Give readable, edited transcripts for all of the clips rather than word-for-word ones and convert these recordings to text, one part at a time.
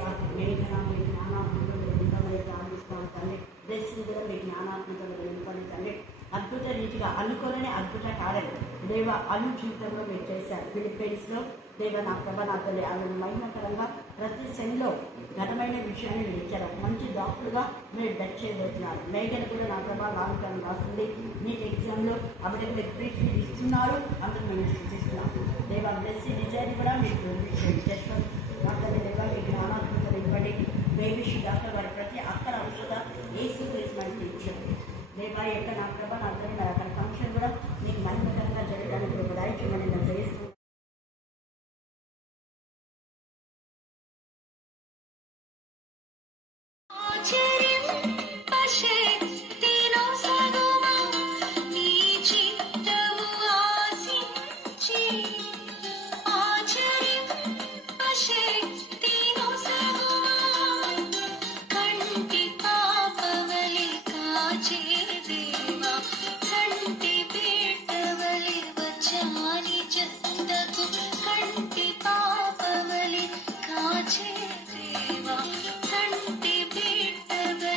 దేవ మేఘన మీ జ్ఞానాత్మకతలు నింపమని ప్రార్థిస్తాం తండ్రి. బ్లెస్సింగ్ కూడా మీ జ్ఞానాత్మకతలు నింపండి తండ్రి. అద్భుత రీతిగా అనుకోని అద్భుత కార్యం దేవ అను జీవితంలో మీరు చేశారు. ఫిలిప్పైన్స్లో దేవ నా ప్రభ నా తల్లి ఆమె మహిమకరంగా ప్రతి సెన్లో ఘనమైన విషయాన్ని మీరు ఇచ్చారు. మంచి డాక్టర్గా మీరు డచ్ చేయబోతున్నారు. మేఘన కూడా నా ప్రభ లాంగ్ టర్మ్ రాస్తుంది. నీట్ ఎగ్జామ్లో అప్పటికి మీరు ఫ్రీ ఫీల్ ఇస్తున్నారు. అందుకు మేము సూచిస్తున్నాం దేవ బ్లెస్సింగ్ డిజైన్ కూడా మీకు చేస్తాం. నా తల్లి దేవ మీ జ్ఞానాత్మకత ఇవ్వండి. బేబీష్ డాక్టర్ వారి ప్రతి అక్కర ఔషధ ఏసు మనకి ఇచ్చారు దేవా. యొక్క నా ప్రభ నా తల్లి అక్కడ ఫంక్షన్ కూడా మీకు మహిమకరంగా జరగడానికి దయచేయమని నేను చేస్తున్నాను. కంటి పాపవలి కాచే దేవా కంటి బిడ్డవలి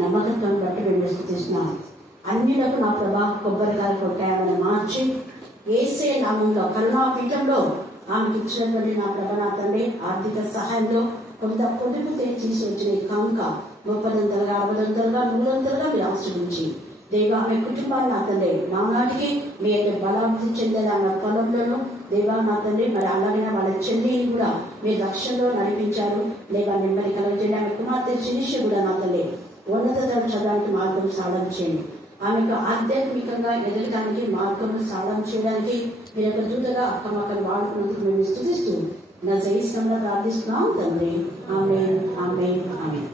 నమ్మకత్వం బట్టి మేము స్తుతిస్తున్నాం. అన్నిలకు నా ప్రభా కొబ్బరికాయలు కొట్టామని మార్చి యేసే నామంలో కరుణాపీఠంలో ఆమెకి ఇచ్చినటువంటి నా ప్రభా నా తండ్రి ఆర్థిక సహాయంలో కొంత పొదుపు తెచ్చి వచ్చిన కానుక 30 60 100 మీరు ఆశ్రయించి దేవ ఆమె కుటుంబాన్ని నా తండ్రి నానాటికి మీ యొక్క బలాభివృద్ధి చెందేలా నా పొలంలోనూ దేవా నా తండ్రి మరి అలాగే వాళ్ళ చెల్లిని కూడా మీ రక్షణలో నడిపించారు. లేదా మిమ్మల్ని కలగజేయండి. ఆమె కుమార్తె శిరీష కూడా నా తండ్రి ఉన్నత చదవడానికి మార్గం సాధన చేయండి. ఆమెకు ఆధ్యాత్మికంగా ఎదగడానికి మార్గం సాధన చేయడానికి మీరు యొక్క దూతగా అక్కమక్కలు వాడుకున్నందుకు మేము స్తుతిస్తూ నా జయిస్కంగా ప్రార్థిస్తున్నాం తండ్రి. ఆమేన్ ఆమేన్ ఆమేన్.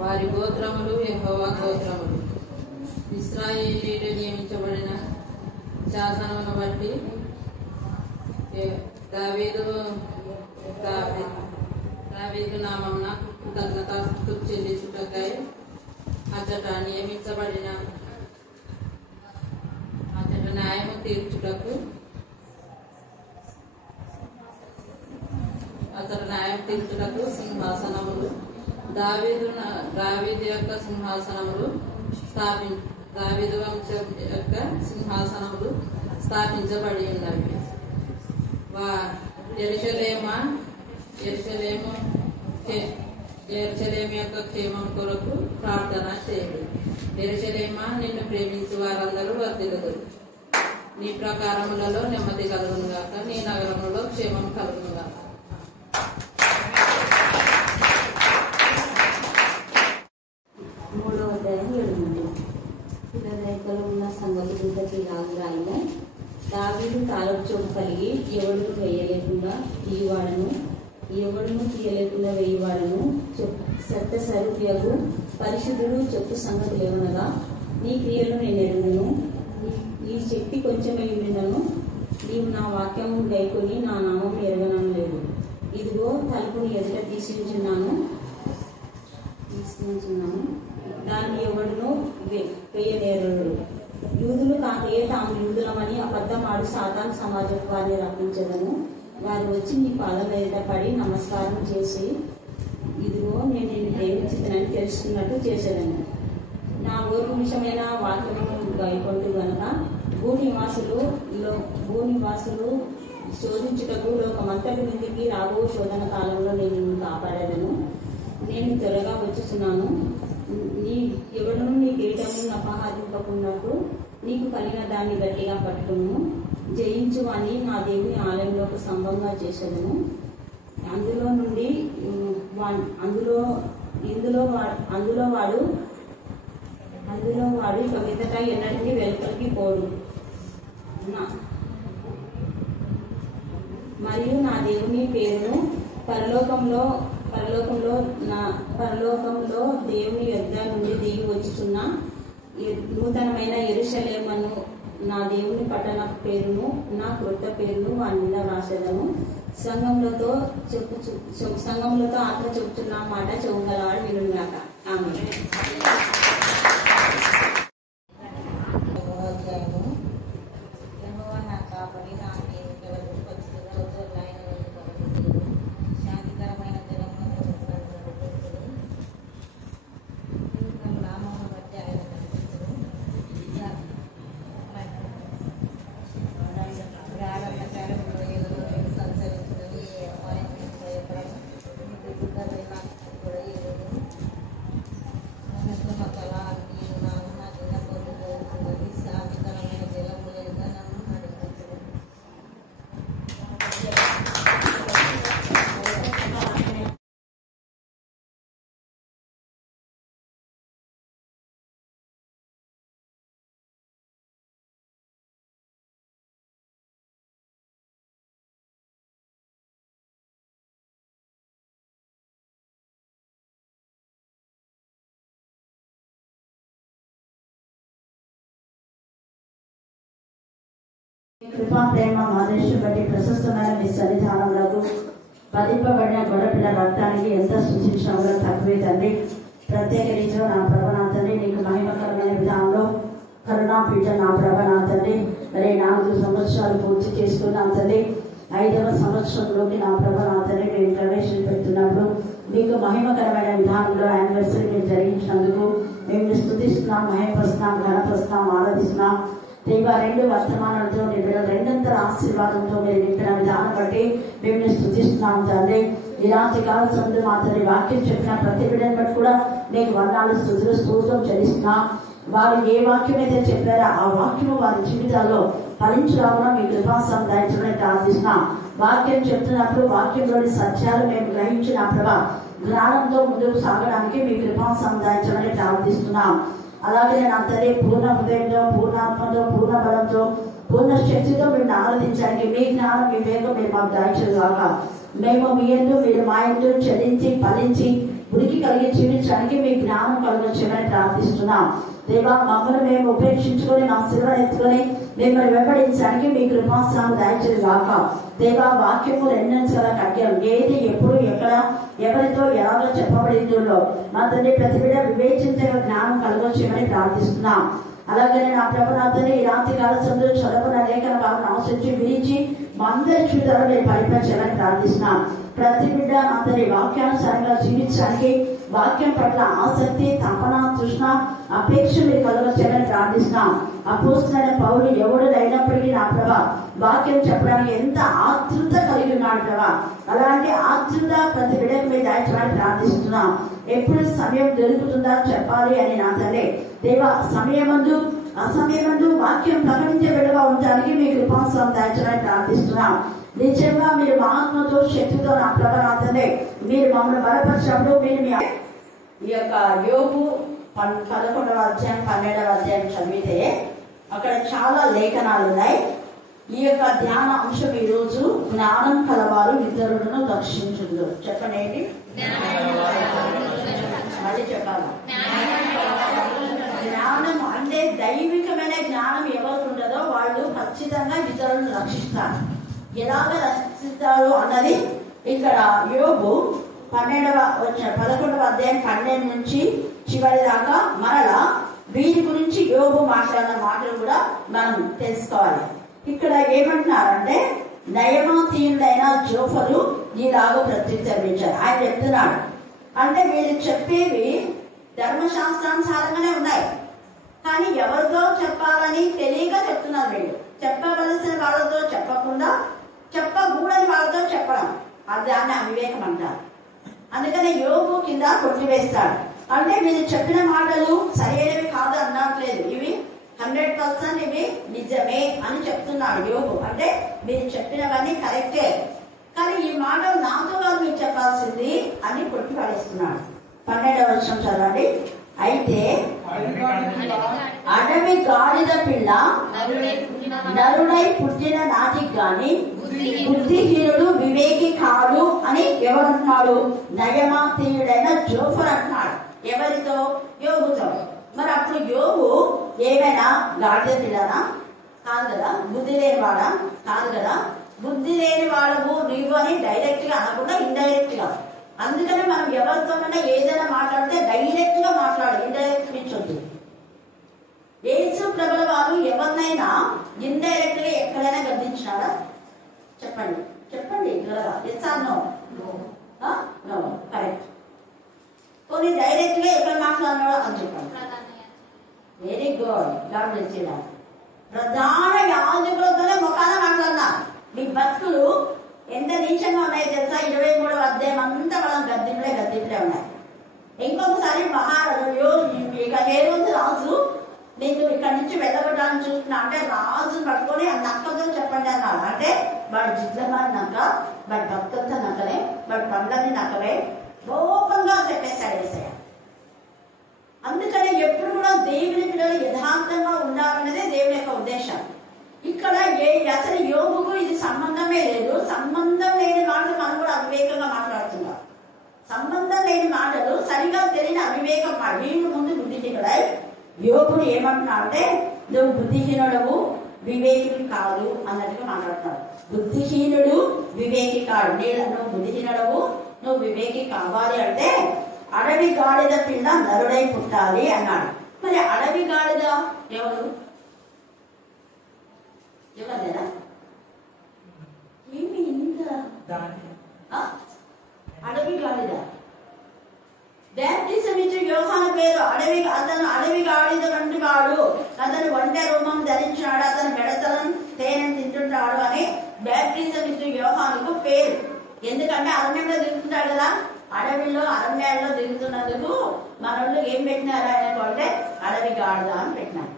వారి గోత్రములు యెహోవా గోత్రములు. ఇశ్రాయేలీయులు నియమించబడిన శాసనమును బట్టి దావీదు నామమున కృతజ్ఞతాస్తుతులు చెల్లించుటకై అచ్చట న్యాయము తీర్చుటకు సింహాసనములు దావీదు యొక్క సింహాసనములు దావీదు వంశం యొక్క సింహాసనములు స్థాపించబడి ఉన్నవి. యెరూషలేము యొక్క క్షేమం కొరకు ప్రార్థన చేయండి. యెరూషలేమా, నిన్ను ప్రేమించు వారందరూ వర్ధిల్లుదురు. నీ ప్రకారములలో నెమ్మది కలుగును గాక, నీ నగరములో క్షేమం కలుగును గాక. మూడవ అధ్యాయం 7 ఫిలదెల్ఫియాలో ఉన్న సంగతులు ఇంతకీ రాయిన దావీదు తాళచోటు కలిగి ఎవడును తీయలేకుండా వేయవాడను సత్య స్వరూపియగు పరిశుద్ధుడు చెప్పు సంగతులు ఏమనగా, నీ క్రియలు నేను ఎరుగును, నీ శక్తి కొంచెమే ఉండినను నీవు నా వాక్యము గైకొని నా నామం ఎరగనను లేదు. ఇదిగో తలుపుని ఎదుట తీసించున్నాను, దాన్ని ఎవడును వేయనేరుడు. యూదులు కాకయే తాము యూదులమని అబద్ధమాడు సాతాను సమాజం వారిని రప్పించదను. వారు వచ్చి నీ పాదం ఎదుట పడి నమస్కారం చేసి, ఇదిగో నేను నిన్ను ప్రేమించుతానని తెలుసుకున్నట్టు చేసేదను. నా ఓర్పు విషయమైన వాక్యమును గైకొంటూ గనక భూనివాసులు శోధించుటకు లోకమంతటి మీదికి రాబో శోధన కాలంలో నేను నిన్ను కాపాడేదను. నేను త్వరగా వచ్చుచున్నాను. ఎవడను నీ కిరీటమును అపహాదింపకున్నట్టు నీకు కలిగిన దాన్ని గట్టిగా పట్టుకును. జయించు అని నా దేవుని ఆలయంలోకి సంభంగా చేసేదను. అందులో వాడు ఇక మీదట ఎన్నటికీ వెలుపలికి పోడు. మరియు నా దేవుని పేరును పరలోకంలో దేవుని యొద్ద నుండి దిగి వచ్చుచున్న నూతనమైన యెరూషలేమును నా దేవుని పట్టణ పేరును నా క్రొత్త పేరును వాని మీద రాసేదను. సంఘములతో ఆత్మ చెబుతున్న మాట చెవుగలవాడు వినుగాక. ఆమేన్. కృపా ప్రేమ ఆదేశం బట్టి ప్రశస్తమైన మీ సన్నిధానములకు పదింపబడిన గొడపిల్ల రక్తానికి ఎంత సూచించినా తక్కువే తండ్రి. ప్రత్యేక రీతిలో నా ప్రభా తండ్రి నీకు మహిమకరమైన విధానంలో కరుణాపీఠ నా ప్రభా తండ్రి మరి 4 సంవత్సరాలు పూర్తి చేసుకున్నాం తండ్రి. 5వ సంవత్సరంలోకి నా ప్రభా తండ్రి మేము ప్రవేశం పెడుతున్నప్పుడు మీకు మహిమకరమైన విధానంలో యానివర్సరీ మీరు జరిగించినందుకు మేము స్తుతిస్తున్నాం, మహిమపరుస్తున్నాం, ఘనపరుస్తున్నాం, ఆరాధిస్తున్నాం. దేవా 2 వర్తమానాలతో నీ బిడ్డలు 2 ఆశీర్వాదంతో మీరు నింపిన విధానం బట్టి మేము స్తుతిస్తున్నాం తండ్రి. ఇలాంటి కాల సందు మా తండ్రి వాక్యం చెప్పిన ప్రతి బిడ్డని బట్టి కూడా నీకు వందనాలు స్తుతులు స్తోత్రం చెల్లిస్తున్నాం. వారు ఏ వాక్యం అయితే చెప్పారో ఆ వాక్యము వారి జీవితాల్లో ఫలించడానికి మీ కృపాసం దయచమని ప్రార్థిస్తున్నాం. వాక్యం చెప్తున్నప్పుడు వాక్యంలోని సత్యాలు మేము గ్రహించిన ప్రభా జ్ఞానంతో ముందుకు సాగడానికి మీ కృపాసం దయచమని ప్రార్థిస్తున్నాం. అలాగే నా తండ్రి పూర్ణ హృదయంతో, పూర్ణాత్మతో, పూర్ణ బలంతో, పూర్ణ శక్తితో మీరు ఆరాధించడానికి మీ జ్ఞానం మీ వేగం మీరు మాకు దాయిచుగాక. మేము మీ యందు మీరు మా యందు చలించి ఫలించి ఉనికి కలిగి జీవించడానికి మీ జ్ఞానం కలుగొచ్చమని ప్రార్థిస్తున్నాం. దేవా మమ్మల్ని మేము ఉపేక్షించుకొని మా శిలువ ఎత్తుకొని మిమ్మల్ని వెంబడించడానికి మీ కృపాసనం దాయిచుగాక. దేవా వాక్యము 2 గల ఖడ్గం ఏది ఎప్పుడు ఎక్కడ ఎవరితో ఎలాగో చెప్పబడిందో మా తండ్రి ప్రతి బిడ్డ వివేచించే జ్ఞానం కలుగొచ్చేమని ప్రార్థిస్తున్నాం. అలాగే నా ప్రభునాథని ఈ రాత్రి కాల సమయంలో చదువుకున్న లేఖన భావన ఆశించి విరించి మా అందరి చూడాలని మీరు పరిపరిచాలని ప్రార్థిస్తున్నాం. ప్రతి బిడ్డ అందరి వాక్యానుసారంగా జీవించడానికి వాక్యం పట్ల ఆసక్తి, తపన, తృష్ణ, అపేక్ష మీరు కలుగచేయాలని ప్రార్థిస్తున్నాం. అపోస్తలుడైన పౌలు ఎవడునైనప్పటికీ నా ప్రభా వాక్యం చెప్పడానికి ఎంత ఆతృత కలిగి ఉన్నాడు ప్రభా. అలాంటి ఆతృత ప్రతి బిడ్డకు మీరు దాయించడానికి ప్రార్థిస్తున్నాం. ఎప్పుడు సమయం దొరుకుతుందా చెప్పాలి అని నా తల్లి దేవ సమయమందు అసమయమందు వాక్యం ప్రకటించే బిడ్డగా ఉండడానికి మీ కృపాసనం దాయించడానికి ప్రార్థిస్తున్నాం. నిజంగా మీరు మా ఆత్మతో శక్తితో నా ప్రభావంతనే మీరు మమ్మల్ని బలపరిచినప్పుడు మీరు ఈ యొక్క యోబు 11వ అధ్యాయం 12వ అధ్యాయం చదివితే అక్కడ చాలా లేఖనాలు ఉన్నాయి. ఈ యొక్క ధ్యాన అంశం ఈ రోజు జ్ఞానం కలవారు ఇతరులను రక్షించుదు. చెప్పండి ఏంటి? మళ్ళీ చెప్పాలా? జ్ఞానం అంటే దైవికమైన జ్ఞానం ఎవరికి ఉండదో వాళ్ళు ఖచ్చితంగా ఇతరులను రక్షిస్తారు. ఎలాగ రక్షిస్తారు అన్నది ఇక్కడ యోబు 11వ అధ్యాయం 12 నుంచి చివరి దాకా మరలా వీరి గురించి యోబు మాట్లాడిన మాటలు కూడా మనం తెలుసుకోవాలి. ఇక్కడ ఏమంటున్నారంటే నయమాతీయుడైన జోఫరు ఈలాగ ప్రత్యుత్తరించారు. ఆయన చెప్తున్నాడు అంటే వీళ్ళు చెప్పేవి ధర్మశాస్త్రానుసారంగానే ఉన్నాయి, కానీ ఎవరితో చెప్పాలని తెలియక చెప్తున్నారు. వీళ్ళు చెప్పవలసిన వాళ్ళతో చెప్పకుండా చెప్పకూడని వాళ్ళతో చెప్పడం, అది దాన్ని అవివేకం అంటారు. అందుకని యోబు కింద కొట్టివేస్తాడు. అంటే వీళ్ళు చెప్పిన మాటలు సరైనవి కాదు అనట్లేదు, ఇవి 100% ఇవి నిజమే అని చెప్తున్నాడు యోబు. అంటే మీరు చెప్పినవన్నీ కరెక్టే, కానీ ఈ మాటలు నాతో కాదు మీరు చెప్పాల్సింది అని కొట్టి పడేస్తున్నాడు. 12వ వచనం చదవండి. అయితే అడవి గాడిద పిల్ల నరుడై పుట్టిన నాటికి గాని బుద్ధిహీనుడు వివేకి కాడు అని ఎవరంటున్నాడు? నయమాతీయుడైన జోఫర్ అంటున్నాడు. ఎవరితో? యోబుతో. మరి అప్పుడు యోబు ఏమైనా గాడిద పిల్లనా? కాదు కదా. బుద్ధి లేని వాడా? కాదు కదా. బుద్ధి లేని వాడవు నీవు అని డైరెక్ట్ గా అనకుండా ఇండైరెక్ట్ గా. అందుకని మనం ఎవరితోనైనా ఏదైనా మాట్లాడితే డైరెక్ట్ గా మాట్లాడాలి, ఇండైరెక్ట్ ఇచ్చొద్దు. యేసు ప్రభుల వారు ఎవరినైనా ఇండైరెక్ట్ గా ఎక్కడైనా గద్దించినాడా? చెప్పండి చెప్పండి త్వరగా. Yes or no? No. Correct. కొన్ని డైరెక్ట్ గా ఎక్కడ మాట్లాడినాడో అని చెప్పండి. Very good. God bless you. ప్రధాన యాజకులతోనే ముఖాన మాట్లాడినా. మీ బతుకులు ఎంత నీచంగా ఉన్నాయి తెలుసా? 23వ అధ్యాయం అంతా మనం గద్దింపులే ఉన్నాయి. ఇంకొకసారి మహారాజు ఇక ఏ రోజు రాజు నేను ఇక్కడ నుంచి వెళ్ళగొట్టాలని చూస్తున్నా అంటే రాజుని పట్టుకొని ఆ నక్కతో చెప్పండి అన్నాడు. అంటే వాడి జిట్లమారి నక్క, వాడి భక్తులతో నక్కలే, వాడి పండ్లని నక్కలే ఓపెన్ గా చెప్పేశాడు యేసయ్య. అందుకని ఎప్పుడు కూడా దేవుని పిల్లలు యథార్థంగా ఉండాలనేదే దేవుని యొక్క ఉద్దేశం. ఇక్కడ అసలు యోగుకు ఇది సంబంధమే లేదు. సంబంధం లేని మాటలు మనం కూడా అవివేకంగా మాట్లాడుతున్నాం. సంబంధం లేని మాటలు సరిగా తెలియని అవివేకం వీళ్ళు ముందు బుద్ధిహీనుడై యోగుడు ఏమంటున్నా అంటే నువ్వు బుద్ధిహీనుడవు వివేకి కాదు అన్నట్టుగా మాట్లాడుతున్నాడు. బుద్ధిహీనుడు వివేకి కాడు. నువ్వు బుద్ధిహీనుడవు, నువ్వు వివేకి కావాలి అంటే అడవి గాడిద పిల్ల నరుడై పుట్టాలి అన్నాడు. మరి అడవి గాడిద ఎవరు? ఎవరైనా ఏమి ఇంత అడవి గాడిద బ్యాప్టిజం ఇచ్చే యోహాను పేరు అతను అడవి గాడిద వంటి వాడు, అతను ఒంటె రూపం ధరించాడు, అతను బెడతలను తేనెను తింటుంటాడు అని బ్యాప్టిజం ఇచ్చే యోహానుకు పేరు. ఎందుకంటే అరణ్యంలో దిగుతుంటాడు కదా, అరణ్యాల్లో దిగుతున్నందుకు మనోళ్ళు ఏం పెట్టినారు ఆయనకు అంటే అడవి గాడిద అని పెట్టినారు.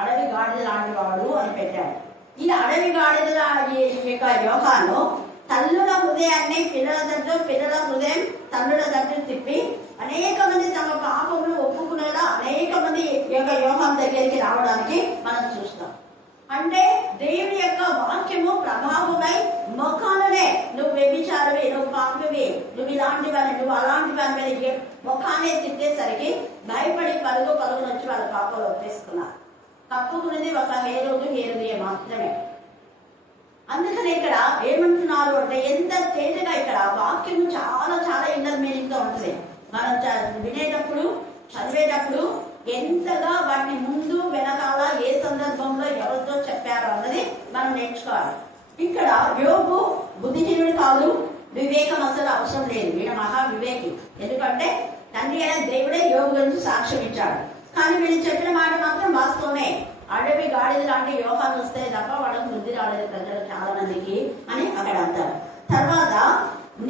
అడవి గాడిద లాంటి వాడు అని పెట్టాడు. ఈ అడవి గాడిద యొక్క యోహాను తల్లుల హృదయాన్ని పిల్లల తట్టు, పిల్లల హృదయం తల్లుల తట్టు తిప్పి అనేక మంది తమ పాపములు ఒప్పుకునేలా అనేక మంది యొక్క యోహాను దగ్గరికి రావడానికి మనం చూస్తాం. అంటే దేవుని యొక్క వాక్యము ప్రభావమై ముఖాలనే నువ్వు వ్యభిచారవి, నువ్వు పాపివి, నువ్వు ఇలాంటివని, నువ్వు అలాంటివని ముఖానే తిట్టేసరికి భయపడి పరుగున వచ్చి వాళ్ళ పాపలు ఒప్పేసుకున్నారు. తప్పుకునేది ఒక హేరోదియ మాత్రమే. అందుకని ఇక్కడ ఏమంటున్నారు అంటే ఎంత తేటగా ఇక్కడ వాక్యం చాలా చాలా ఇన్నర్ మీనింగ్ తో ఉంటుంది. మనం వినేటప్పుడు చదివేటప్పుడు ఎంతగా వాటిని ముందు వెనకాల ఏ సందర్భంలో ఎవరితో చెప్పారో అన్నది మనం నేర్చుకోవాలి. ఇక్కడ యోబు బుద్ధిహీనుడు కాదు, వివేకం అసలు అవసరం లేదు, వీళ్ళ మహా వివేకి. ఎందుకంటే తండ్రి అయిన దేవుడే యోబు గురించి సాక్ష్యం ఇచ్చాడు. కానీ వీళ్ళు చెప్పిన మాట మాత్రం వాస్తవమే. అడవి గాడిద లాంటి యోగాలు వస్తే తప్ప వాళ్ళకు బుద్ధి రాలేదు ప్రజలు చాలా మందికి అని అక్కడ అంటారు. తర్వాత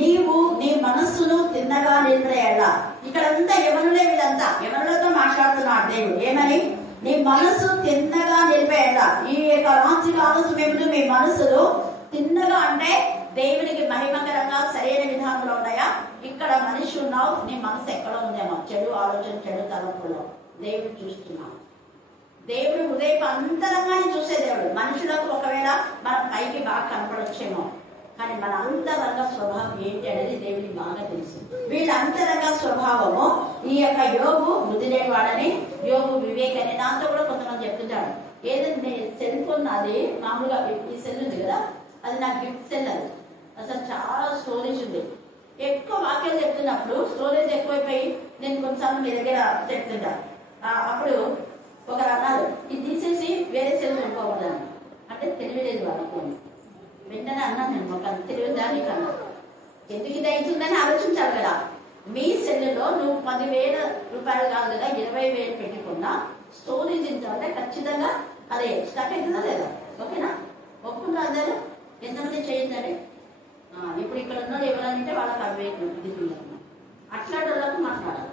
నీవు నీ మనస్సును తిన్నగా నిలిపేయాల. ఇక్కడంతా యవనులే, వీళ్ళంతా యవనులతో మాట్లాడుతున్నాడు దేవుడు. ఏమని? నీ మనస్సు తిన్నగా నిలిపేయాల. ఈ యొక్క రాత్రి కాల సమయంలో మీ మనస్సులు తిన్నగా అంటే దేవునికి మహిమకరంగా సరైన విధానంలో ఉన్నాయా? ఇక్కడ మనిషి ఉన్నావు, నీ మనసు ఎక్కడ ఉందేమో చెడు ఆలోచన, చెడు తలంపులో దేవుడు చూస్తున్నావు. దేవుడు ఉదయం అంతరంగానే చూసే దేవుడు. మనుషులకు ఒకవేళ మన పైకి బాగా కనపడొచ్చేమో, కానీ మన అంతరంగ స్వభావం ఏంటి అనేది దేవుడికి బాగా తెలుసు. వీళ్ళ అంతరంగ స్వభావము ఈ యొక్క యోబు బుద్ధి లేనివాడని, యోబు వివేకని. దాంతో కూడా కొంతమంది చెప్తుంటాడు, ఏదంటే సెల్ ఫోన్ నాది మామూలుగా ఈ సెల్ ఉంది కదా, అది నా గిఫ్ట్ సెల్. అది అసలు చాలా స్టోరేజ్ ఉంది. ఎక్కువ వాక్యాలు చెప్తున్నప్పుడు స్టోరేజ్ ఎక్కువైపోయి నేను కొన్నిసార్లు మీ దగ్గర చెప్తుంటా. అప్పుడు ఒకరు అన్నారు, ఇది తీసేసి వేరే సెల్ కొనుక్కోకూడదు అంటే తెలియలేదు వాళ్ళని. వెంటనే అన్నాను నేను, ఒక తెలియదా నీకన్నా, ఎందుకు ఇది అవుతుందని ఆలోచించాలి కదా. మీ సెల్లో నువ్వు 10,000 రూపాయలు కాదు కదా 20,000 పెట్టుకున్నా స్టోరేజ్ ఇంత అంటే ఖచ్చితంగా అదే స్టక్ అవుతుందా లేదా? ఓకేనా? ఒప్పుకుందా అందరూ? ఎంతమంది చేయండి. ఇప్పుడు ఇక్కడ ఉన్నది ఎవరంటే వాళ్ళకి 60,000 అట్లాంటి వాళ్ళకు మాట్లాడాలి.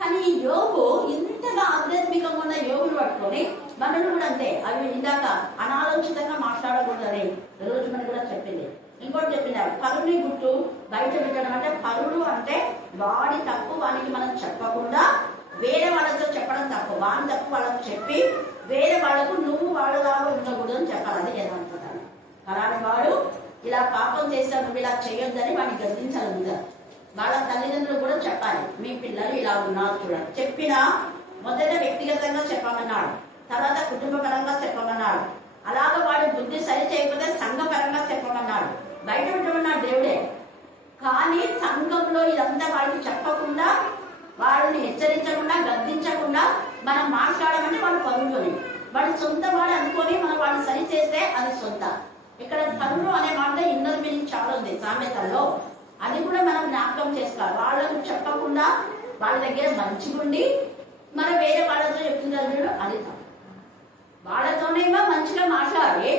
కానీ ఈ యోగు ఇంతగా ఆధ్యాత్మికంగా ఉన్న యోగులు పట్టుకొని మనల్ని కూడా అంతే. అవి ఇందాక అనాలోచితంగా మాట్లాడకూడదని రోజు మనం కూడా చెప్పింది. ఇంకోటి చెప్పినారు, పరుని గుట్టు బయట పెట్టడం. అంటే పరుడు అంటే వాడి తప్పు వానికి మనం చెప్పకుండా వేరే వాళ్ళతో చెప్పడం తప్పు. వాని తప్పు వాళ్ళకు చెప్పి వేరే వాళ్ళకు నువ్వు వాళ్ళలాగా ఉండకూడదు అని చెప్పాలి. అది ఎలా అనుకుంటాను. అలాంటి వాడు ఇలా పాపం చేస్తాడు, నువ్వు ఇలా చేయొద్దని వాడిని గర్తించాలి. ముందు వాళ్ళ తల్లిదండ్రులు కూడా చెప్పాలి, మీ పిల్లలు ఇలా ఉన్నారు చూడండి. చెప్పిన మొదట వ్యక్తిగతంగా చెప్పమన్నాడు, తర్వాత కుటుంబ పరంగా చెప్పమన్నాడు. అలాగ వాడు బుద్ధి సరి చేయకపోతే సంఘ పరంగా చెప్పమన్నాడు. బయట పెట్టమన్నాడు దేవుడే. కానీ సంఘంలో ఇదంతా వాడికి చెప్పకుండా, వాళ్ళని హెచ్చరించకుండా, గద్దించకుండా మనం మాట్లాడమని వాడు పరువుకొని, వాడి సొంత వాడు అనుకొని మనం వాడిని సరి చేస్తే అది సొంత. ఇక్కడ పరువు అనే మాట ఇన్నర్ మీనింగ్ చాలా ఉంది సామెతల్లో. అది కూడా మనం జ్ఞాపకం చేసుకోవాలి. వాళ్ళకు చెప్పకుండా వాళ్ళ దగ్గర మంచిగుండి మరి వేరే వాళ్ళతో చెప్తున్నారు చూడు, అది తప్పు. వాళ్ళతోనేమో మంచిగా మాట్లాడి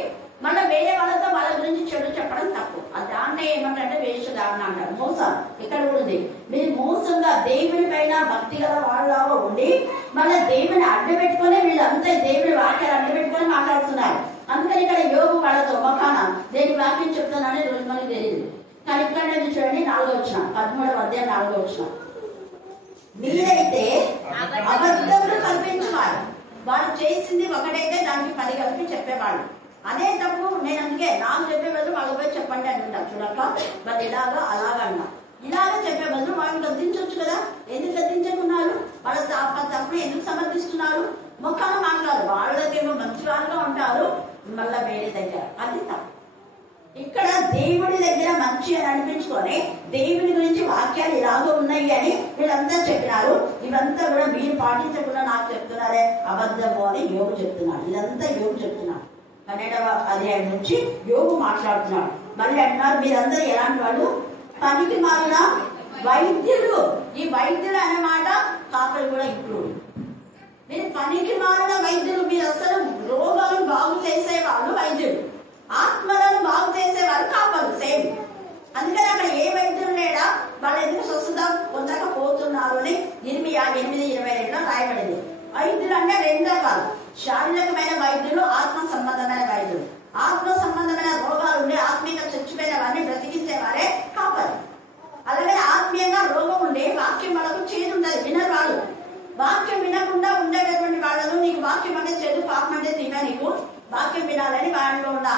మళ్ళీ వేరే వాళ్ళతో వాళ్ళ గురించి చెడు చెప్పడం తప్పు. దాన్నే ఏమంటారంటే వేషధారణ అంటారు, మోసం. ఇక్కడ కూడా ఉంది. మీరు మోసంగా దేవుని పైన భక్తి గల వాళ్ళలాగా ఉండి మళ్ళీ దేవుని అడ్డపెట్టుకొని వీళ్ళంతా దేవుని వాక్యాలు అడ్డపెట్టుకొని మాట్లాడుతున్నారు. అందుకని ఇక్కడ యోగు వాళ్ళతో మొఖాన దేని వాక్యం చెప్తున్నానని రోజు మనకి తెలియదు. కానీ ఇక్కడ నుంచి చూడండి 4వ వచనం, 13వ అధ్యాయం 4వ వచనం. మీరైతే అబద్ధములు కల్పించేవారు. వాళ్ళు చేసింది ఒకటైతే దానికి 10 కలిపి చెప్పేవాళ్ళు. అదే తప్పు. నేను అందుకే నాకు చెప్పే బదులు వాళ్ళ పోయి చెప్పండి అంటుంటా. చూడక వాళ్ళు ఇలాగా అలాగన్నా ఇలాగ చెప్పే బదులు వాళ్ళని గద్దించవచ్చు కదా. ఎందుకు గద్దించుకున్నారు? వాళ్ళ తప్పుని ఎందుకు సమర్థిస్తున్నారు? మొక్కలు మాట్లాడు. వాళ్ళకేమో మంచి వాళ్ళగా ఉంటారు, మళ్ళా వేరే దగ్గర అది తప్పు. ఇక్కడ దేవుడి దగ్గర మంచి అని అనిపించుకొని దేవుని గురించి వాక్యాలు ఇలాగో ఉన్నాయి అని వీళ్ళంతా చెప్పినారు. ఇవంతా కూడా మీరు పాటించకుండా నాకు చెప్తున్నారే అబద్ధము అని యోగు చెప్తున్నాడు. ఇదంతా యోగు చెప్తున్నాడు. 12వ అధ్యాయం నుంచి యోగు మాట్లాడుతున్నాడు. మళ్ళీ అంటున్నారు, మీరందరూ ఎలాంటి వాళ్ళు? పనికి మాలిన వైద్యులు. ఈ వైద్యులు అనే మాట కాపలు కూడా ఇప్పుడు మీరు పనికి మాలిన వైద్యులు. మీరు అసలు రోగాలను బాగు చేసే వాళ్ళు వైద్యులు, ఆత్మలను బాగు చేసేవారు కాపలు. సేమ్. అందుకని అక్కడ ఏ వైద్యులు లేడా వాళ్ళు ఎందుకు స్వస్థత పొందకపోతున్నారు అని 8:8-22 రాయబడింది. వైద్యులు అంటే 2 రకాలు. శారీరకమైన వైద్యులు, ఆత్మ సంబంధమైన వైద్యులు. ఆత్మ సంబంధమైన రోగాలు ఉండి ఆత్మీయంగా చచ్చిపోయిన వారిని బ్రతికించేవారే కాపలు. అలాగే ఆత్మీయంగా రోగం ఉండి వాక్యం వాళ్ళకు చేదు ఉండదు, వినరు వాళ్ళు. వాక్యం వినకుండా ఉండేటటువంటి వాళ్ళను నీకు వాక్యం అంటే చెడు, పాపం అంటే తిన్నా, నీకు వాక్యం వినాలని వాళ్ళలో ఉన్న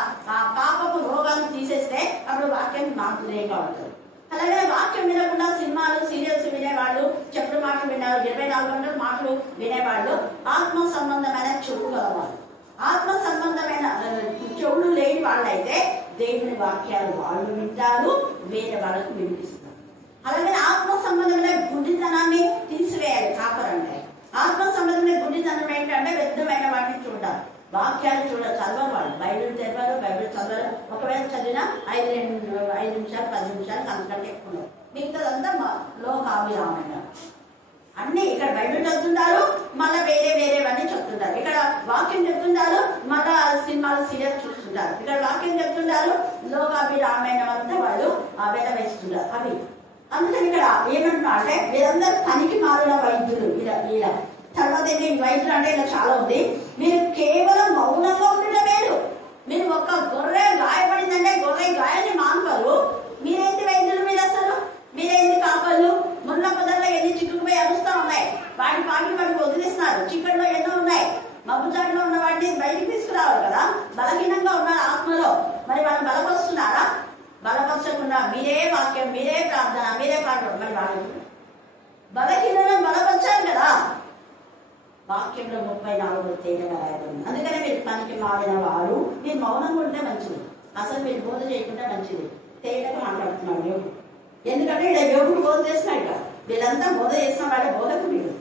పాపపు రోగాలను తీసేస్తే అప్పుడు వాక్యం మాత్రమేగా ఉంటుంది. అలాగే వాక్యం వినకుండా సినిమాలు, సీరియల్స్ వినేవాళ్ళు, చెప్పుడు మాటలు విన్నారు, 24 గంటల మాటలు వినేవాళ్ళు ఆత్మ సంబంధమైన చెడు గలవాళ్ళు. ఆత్మ సంబంధమైన చెవులు లేని వాళ్ళైతే దేవుని వాక్యాలు వాళ్ళు వింటారు, వేరే వాళ్ళకు వినిపిస్తారు. అలాగే ఆత్మ సంబంధమైన గుడ్డితనాన్ని తీసివేయాలి కాపరంటే. ఆత్మ సంబంధమైన గుడ్డితనం ఏంటంటే వ్యర్థమైన వాటిని చూడాలి, వాక్యాలు చదవరు వాళ్ళు, బైబిల్ తెరవరు, బైబిల్ చదవరు. ఒకవేళ చదివినా 5 నిమిషాలు 10 నిమిషాలు అంతకంటే ఎక్కువ, మిగతాదంతా లోకాభిరామైన అన్ని. ఇక్కడ బైబిల్ చదువుతుంటారు, మళ్ళీ వేరేవన్నీ చెప్తుంటారు. ఇక్కడ వాక్యం చెప్తుంటారు, మళ్ళా సినిమాలు సీరియల్ చూస్తుంటారు. ఇక్కడ వాక్యం చెప్తుంటారు, లోకాభిరామైన అంతా వాళ్ళు వేల వేస్తుంటారు అవి. అందుకని ఇక్కడ ఏమంటున్నా అంటే మీరందరూ పనికి మారిన వైద్యులు. ఇలా తర్వాత వైద్యులు అంటే ఇలా చాలా ఉంది. మీరు కేవలం మౌనంగా ఉండటం లేదు. మీరు ఒక్క గొర్రె గాయపడిందంటే గొర్రె గాయాన్ని మానుకోరు. మీరేంటి వైద్యులు? మీరు అసలు మీరేంటి కాపళ్ళు? ముళ్ళ పొదల్లో ఎన్ని చిక్కుకుపోయి అరుస్తా ఉన్నాయి, వాటి వాటికి వదిలిస్తున్నారు. చిక్కడలో ఎన్నో ఉన్నాయి, మబ్బుచాటులో ఉన్న వాటిని బయటికి తీసుకురావాలి కదా. బలహీనంగా ఉన్నారు ఆత్మలో, మరి వాళ్ళు బలపరుస్తున్నారా? బలపరచకుండా మీరే వాక్యం, మీరే ప్రార్థన, మీరే పాటలు, మరి వాళ్ళు బలహీనలను బలపరచాలి కదా. వాక్యంలో 34 తేటగా రాయబడింది. అందుకనే మీరు పనికి మారిన వారు, మీరు మౌనంగా ఉంటే మంచిది. అసలు మీరు బోధ చేయకుండా మంచిది. తేటగా మాట్లాడుతున్నాడు యోగు. ఎందుకంటే ఇక్కడ యోగుడు బోధ చేస్తున్నాడు. ఇక్కడ వీళ్ళంతా బోధ చేస్తున్న వాళ్ళ బోధకుడు.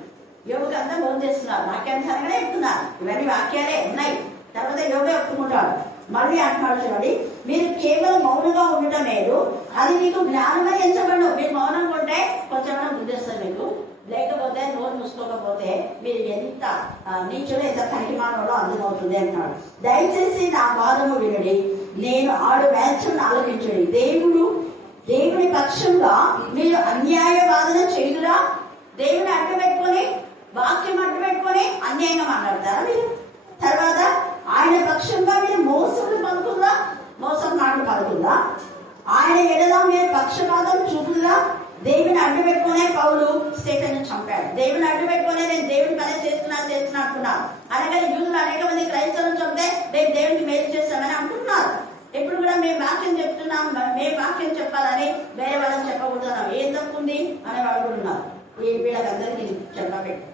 యోగుకి అంతా బోధ చేస్తున్నారు, వాక్యానుసారంగానే చెప్తున్నారు. ఇవన్నీ వాక్యాలే ఉన్నాయి. తర్వాత యోగే ఒప్పుకుంటాడు. మళ్ళీ అంటున్నాడు చూడండి, మీరు కేవలం మౌనంగా ఉండటం లేదు, అది మీకు జ్ఞానమై ఎంచబడు. మీరు మౌనంగా ఉంటే కొంచెం బుద్ధి వస్తుంది మీకు. లేకపోతే నోరు మూసుకోకపోతే మీరు ఎంత నీచులో ఎంత పనికిమానో అర్థమవుతుంది అంటున్నాడు. దయచేసి నా వాదము వినండి, నేను ఆడు వ్యాఖ్యను ఆలోచించండి. దేవుని పక్షంగా మీరు అన్యాయ వాదన చేయుదురా? దేవుని అడ్డు పెట్టుకొని, వాక్యం అడ్డు పెట్టుకొని అన్యాయంగా మాట్లాడతారా మీరు? తర్వాత ఆయన పక్షంగా మీరు మోసం మాటలు పలుకుదా? ఆయన ఎడలా మీరు పక్షపాతం చూపుదా? దేవుని అడ్డు పెట్టుకునే పౌలు స్టేఫెన్ చంపాడు. దేవుని అడ్డు పెట్టుకునే నేను దేవుని పని చేస్తున్నా అనుకున్నా. అనగా యూదులు అనేక మంది క్రైస్తవులను చంపితే మేము దేవునికి మేలు చేస్తామని అనుకుంటున్నారు. ఎప్పుడు కూడా మేము వాక్యం చెప్తున్నాం, మేము వాక్యం చెప్పాలని వేరే వాళ్ళని చెప్పకూడదు, ఏం తప్పుంది అనే వాళ్ళు కూడా ఉన్నారు. వీళ్ళకందరికీ చెప్పబెట్టి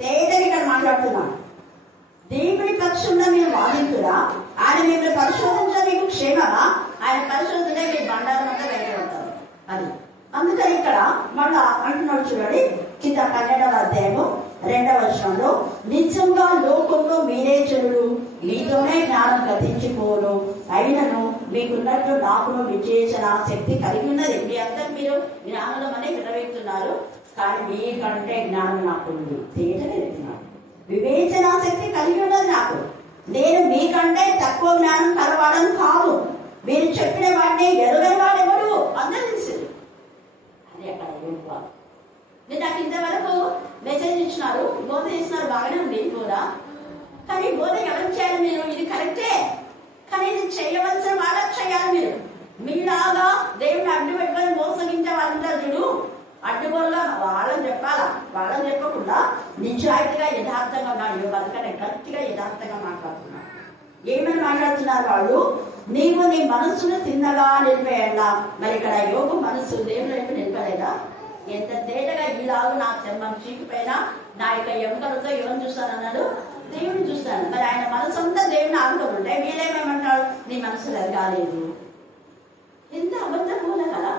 తేటగా ఇక్కడ మాట్లాడుతున్నాను. దేవుని పక్షంలో మీరు వాదించురా? ఆయన మిమ్మల్ని పరిశోధించాలి, మీకు క్షేమమా? ఆయన పరిశోధన మీరు బండారం అంతా వెళ్ళగలుగుతారు. అది అందుకని ఇక్కడ మళ్ళా అంటున్నాడు చూడండి, కింద 12వ అధ్యాయము 2వ వచనంలో, నిజంగా లోకంలో మీరే జనులు, మీతోనే జ్ఞానం గతించిపోను, అయినను మీకున్నట్టు నాకును విజేచన శక్తి కలిగి ఉన్నది. మీ అందరూ మీరు జ్ఞానంలో అనే వినవేస్తున్నారు, కానీ మీకంటే జ్ఞానం నాకు ఉంది. తేటనే చెప్తున్నాడు, వివేచన శక్తి కలిగి ఉన్నది నాకు. నేను మీకంటే తక్కువ జ్ఞానం కలవాడని కాదు. మీరు చెప్పిన వాడిని ఎరుగని వాడెవడు అందరూ తెలిసింది. అది అక్కడ నేను నాకు ఇంతవరకు మెసేజ్ ఇచ్చినారు, బోధ ఇస్తున్నారు, బాగానే ఉంది బోధ. కానీ బోధ ఎవరికి చేయాలి మీరు? ఇది కరెక్టే, కానీ ఇది చేయవలసిన వాళ్ళకి చేయాలి మీరు. మీలాగా దేవుని అడ్డు పెట్టుకొని మోసగించే వాళ్ళంటారు చూడు, అడ్డుకోలా వాళ్ళని చెప్పాలా? వాళ్ళని చెప్పకుండా నిజాయితీగా యథార్థంగా ఉన్నాడు. అందుకని గట్టిగా యథార్థంగా మాట్లాడుతున్నాడు. ఏమని మాట్లాడుతున్నారు వాళ్ళు? నీవు నీ మనస్సును తిన్నగా నిలిపేయాలా? మరి ఇక్కడ యోగు మనస్సు దేవుని వైపు నిలిపలేదా? ఎంత తేటగా ఈలాగు నా చర్మం చీకిపోయినా నా యొక్క ఎముకలతో ఎవరు చూస్తానన్నాడు? దేవుని చూస్తాను. మరి ఆయన మనసు అంతా దేవుని ఆడుకుంటుంటే వీళ్ళేమేమంటాడు? నీ మనసు అది కాలేదు. ఎంత అబద్ధం కూడా కదా.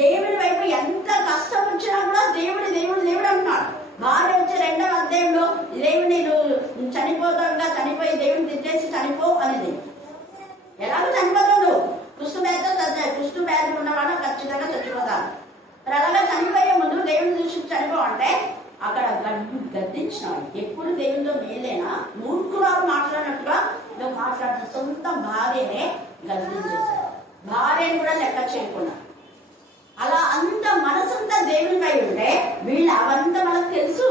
దేవుడి వైపు ఎంత కష్టం వచ్చినా కూడా దేవుడు దేవుడు దేవుడు అంటున్నాడు. భార్య వచ్చే 2వ అధ్యాయంలో దేవుని నువ్వు చనిపోతావుగా, చనిపోయి దేవుని తిట్టేసి చనిపో అనేది. ఎలాగో చనిపోతాడు, కుష్టు వ్యాధి ఉన్నవాడు ఖచ్చితంగా చచ్చిపోతాడు. మరి అలాగా చనిపోయే ముందు దేవుని చూసి చనిపో అంటే అక్కడ గద్దించినాడు. ఎప్పుడు దేవునితో మేలేనా? మూర్ఖురాలు మాట్లాడినట్టుగా నువ్వు మాట్లాడుతున్న సొంత భార్యనే గద్దించేశాడు. భార్యని కూడా లెక్క చేయకుండా అలా అంత మనసంతా దేవునిపై ఉంటే అవంతా మనకు తెలుసు,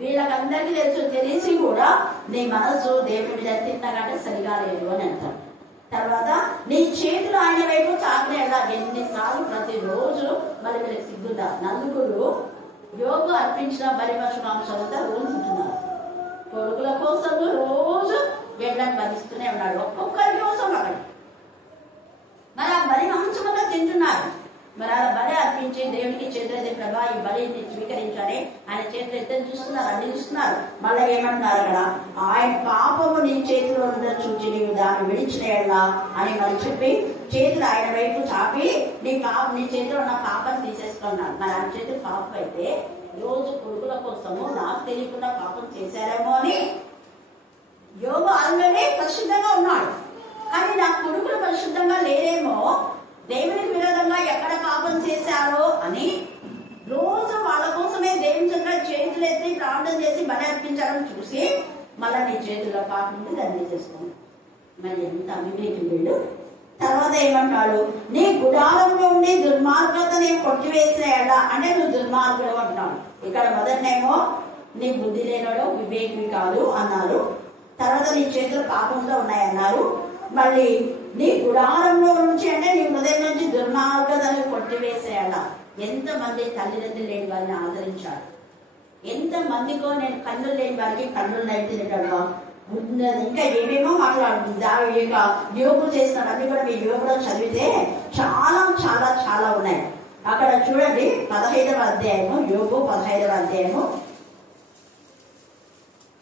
వీళ్ళకందరికీ తెలుసు. తెలిసి కూడా నీ మనసు దేవుడి మీద తిన్నగానే సరిగా లేదు అని అంటారు. తర్వాత నీ చేతులు ఆయన వైపు చాకలేదా? ఎన్నిసార్లు ప్రతిరోజు మరి వీళ్ళకి సిగ్గుదా? నలుగురు యోగు అర్పించిన బలి పశుమాంసంతా రోజు తింటున్నారు. కొడుకుల కోసం రోజు ఎడ్లను బలిస్తూనే ఉన్నాడు, ఒక్కొక్కరి కోసం అక్కడ. మరి ఆ బలి మాంసంగా తింటున్నారు. మరి అలా బలి అర్పించి దేవునికి చేతులైతే ప్రభా ఈ బలిని స్వీకరించాలి, ఆయన చేతులు ఎత్తని చూస్తున్నారు, అన్ని చూస్తున్నారు. మళ్ళీ ఏమంటున్నారు అక్కడ? ఆయన పాపము నీ చేతిలో ఉందని చూచి నీవు దాన్ని విడిచినేయాలా అని మరి చెప్పి చేతులు ఆయన వైపు చాపి నీ చేతిలో ఉన్న పాపం తీసేసుకున్నాడు. మరి ఆయన చేతులు పాపం అయితే రోజు కొడుకుల కోసము నాకు తెలియకుండా పాపం చేశారేమో అని యోబు ఆల్రెడీ పరిశుద్ధంగా ఉన్నాడు. కానీ నా కొడుకులు పరిశుద్ధంగా లేరేమో, దేవునికి విరోధంగా ఎక్కడ పాపం చేశారో అని రోజు వాళ్ళ కోసమే దేవుని దగ్గర చేతులు ఎత్తి ప్రార్థన చేసి బలి అర్పించడం చూసి మళ్ళీ నీ చేతుల్లో పాపం ఉంది దాన్ని చేసుకోండి. మరి ఎంత అవివేకం వీళ్ళు. తర్వాత ఏమంటాడు, నీ గుడారంలో ఉండి దుర్మార్గతని కొట్టివేసేయాడా అంటే నువ్వు దుర్మార్గుడు అంటున్నాడు. ఇక్కడ మొదటనేమో నీ బుద్ధి లేనోడు వివేకి కాదు అన్నారు. తర్వాత నీ చేతులు పాపంతో ఉన్నాయన్నారు. మళ్ళీ నీ గుడారంలో నుంచి అంటే నీ హృదయం నుంచి దుర్మార్గతని కొట్టివేసేయాడా. ఎంతమంది తల్లిదండ్రులు లేని వారిని ఆదరించాడు, ఎంతమందికో నేను కన్నులు లేని వారికి కన్నులు నైతినట్టుగా ఇంకా ఏమేమో మాట్లాడుతుంది. ఇక యోగు చేసినవన్నీ కూడా మీ యోగులో చదివితే చాలా చాలా చాలా ఉన్నాయి. అక్కడ చూడండి 15వ అధ్యాయము, యోగు 15వ అధ్యాయము